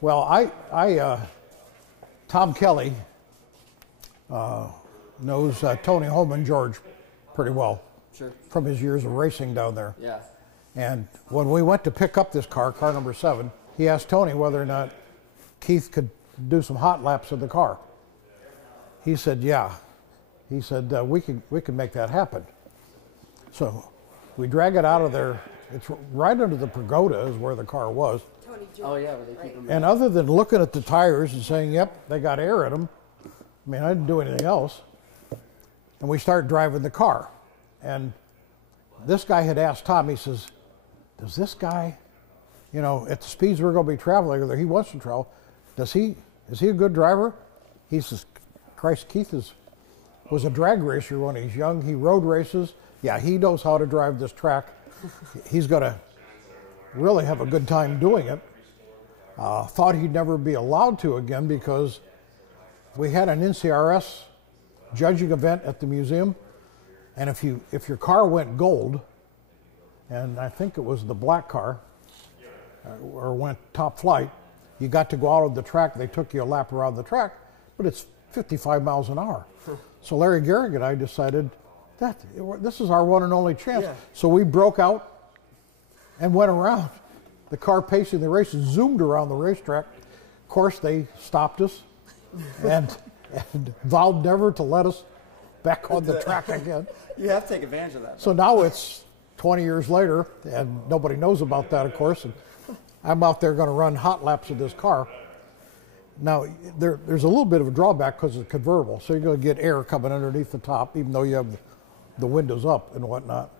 Well, Tom Kelly knows Tony Holman George pretty well. Sure. From his years of racing down there. Yeah. And when we went to pick up this car number 7, he asked Tony whether or not Keith could do some hot laps of the car. He said, yeah. He said, we could make that happen. So we drag it out of there. It's right under the pagoda is where the car was. Oh, yeah, where they keep them. And other than looking at the tires and saying, yep, they got air in them, I mean, I didn't do anything else. And we start driving the car. And this guy had asked Tom, he says, does this guy, you know, at the speeds we're going to be traveling, or he wants to travel, is he a good driver? He says, Christ, Keith was a drag racer when he's young. He rode races. Yeah, he knows how to drive this track. He's going to really have a good time doing it. Thought he'd never be allowed to again because we had an NCRS judging event at the museum, and if your car went gold, and I think it was the black car, or went top flight, you got to go out of the track. They took you a lap around the track, but it's 55 miles an hour. So Larry Gehrig and I decided that this is our one and only chance. Yeah. So we broke out and went around. The car pacing the race zoomed around the racetrack. Of course, they stopped us and vowed never to let us back on the track again. You have to take advantage of that. So now it's 20 years later, and nobody knows about that, of course. And I'm out there going to run hot laps of this car. Now, there's a little bit of a drawback because it's convertible, so you're going to get air coming underneath the top, even though you have the windows up and whatnot.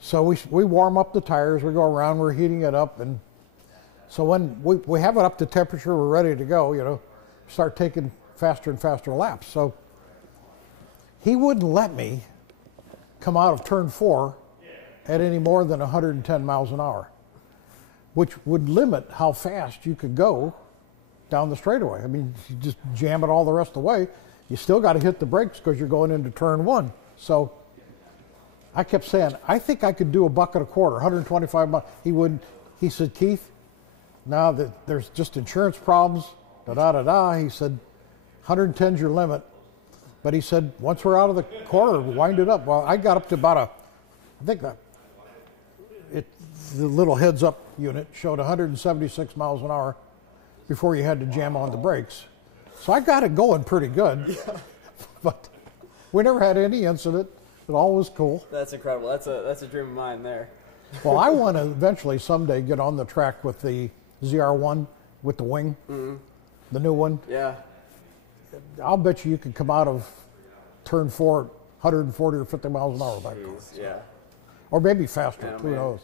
So we warm up the tires, we go around, we're heating it up, and so when we have it up to temperature, we're ready to go, you know, start taking faster and faster laps. So he wouldn't let me come out of turn 4 at any more than 110 miles an hour, which would limit how fast you could go down the straightaway. I mean, you just jam it all the rest of the way. You still got to hit the brakes because you're going into turn 1. So I kept saying, I think I could do $1.25, 125 miles. He wouldn't. He said, Keith, now that there's just insurance problems, da-da-da-da. He said, 110's your limit. But he said, once we're out of the corner, wind it up. Well, I got up to about the little heads-up unit showed 176 miles an hour before you had to jam on the brakes. So I got it going pretty good. Yeah. But we never had any incident. It all was cool. That's incredible. That's a dream of mine there. Well, I want to eventually someday get on the track with the ZR1 with the wing, the new one. Yeah. I'll bet you could come out of turn 4 140 or 50 miles an hour back. Yeah. Or maybe faster. Yeah, Who knows?